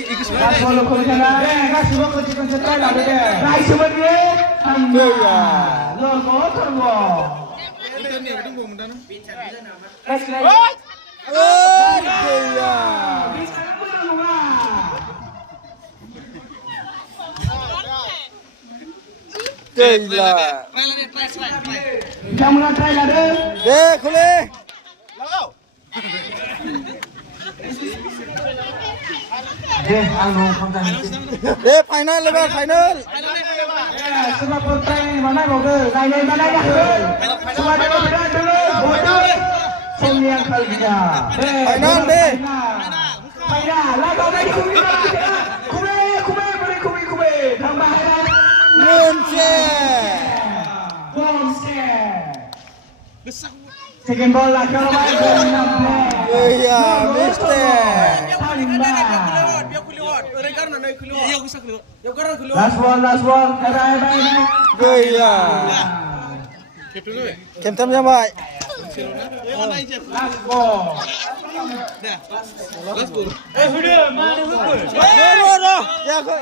Kalau kau jalan, nak semua kau cikgu cetai lah deh. Rai semua dia. Logo terwo. Kita ni apa tu bom dah? Let's go. Iya. Gila. Kita mula try lah deh. Deh, kule. Anu kamu Deh, final level, final. Sebab kau try mana kau ke? Try mana ya? Semua ada beda dulu. Bodoh. Sembilan kali kita. Final deh. Final. Lah kau dah kume. Tambah dah. Munche. Second ball lah kalau main Iya, mister. Last ball. Iya. Kem-kem ya, Pak. Last ball. Ya, kau.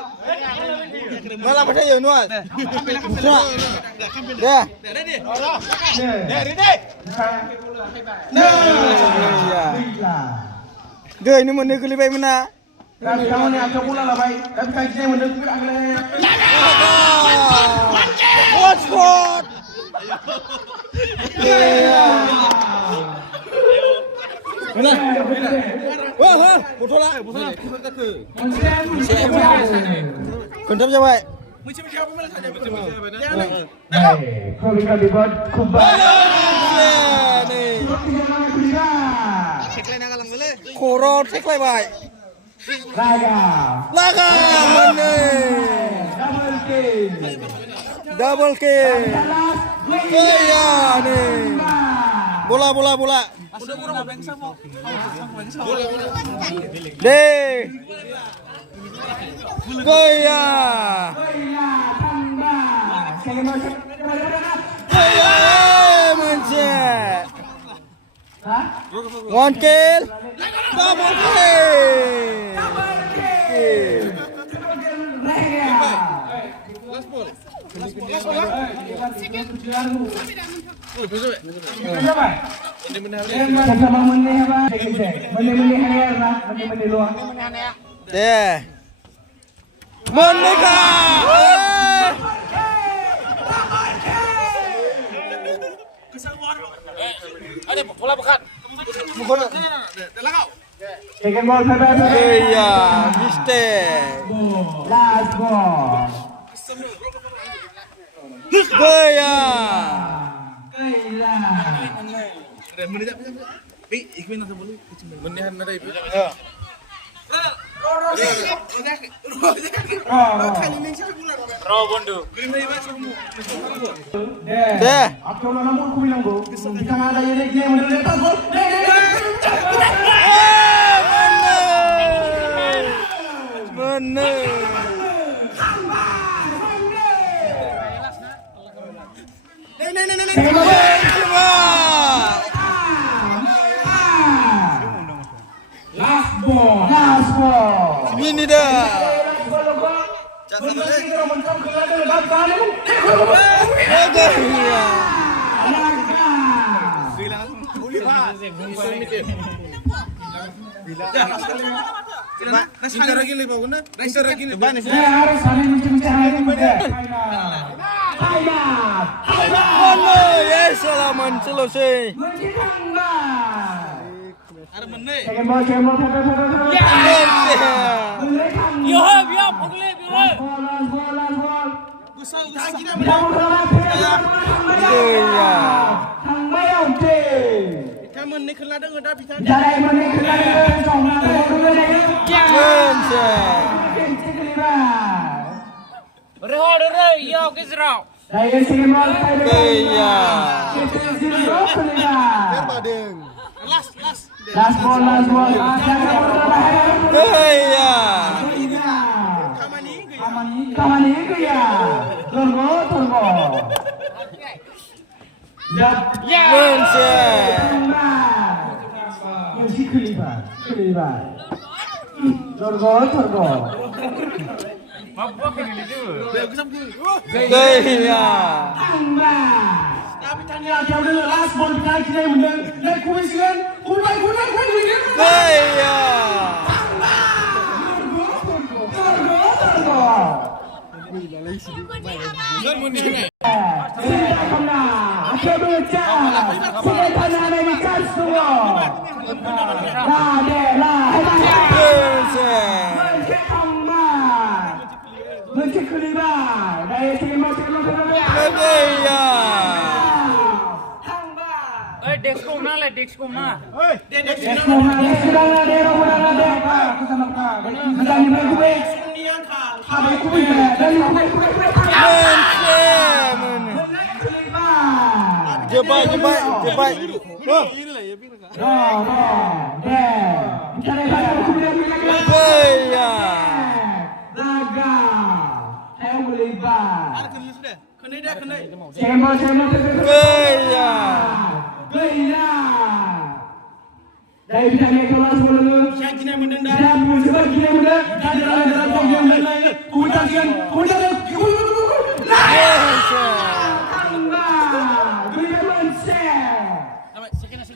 Malah pada ya, Nual. Ya. Gay ni mana kuli baik mana? Kami kamu ni akan pula lah baik. Kami kaji yang mendengar agak. What sport? Mana? Wah, betul lah. Kentam je baik. Kau lihat dibuat kubah. Korot seklai baik. Laga. Mana? Double kill. Iya ni. Bola. Deh. Goya. Mencet. One kill. Double kill. Last ball. Deh. Menikah. Ada bola bekat. Second ball Iya, mistake. Last ball. Gaya. Deh. Aku nak nombor aku bilang go. Kita ada yang lagi yang menang lepas gol. Mana? Last ball. Ini dah. Mana? Yes, selamat selesai. Second ball. Last ball. Gaya. Kamani ke ya? Turbo. Mencet. Yang si kelibat. Turbo. Gaya. Tangga. Theo đưa last ball cái kia mình lên cú xuyên cú bay Gaya. Akhir baca Sudah tanah Amerika semua Lah dek lah Mencik Tangman Mencik kelima Dari terima Gaya. Dexcom na le Dexcom na. Dexcom sedang ada orang ada aku sama kau sedang di kuwe ada kuwe dari kuwe Jebat. Gaya. Naga Ayo melibat Gaya. Gaya Dari bidangnya kelas sebelum dan sebab gila muda dan dalam kemudian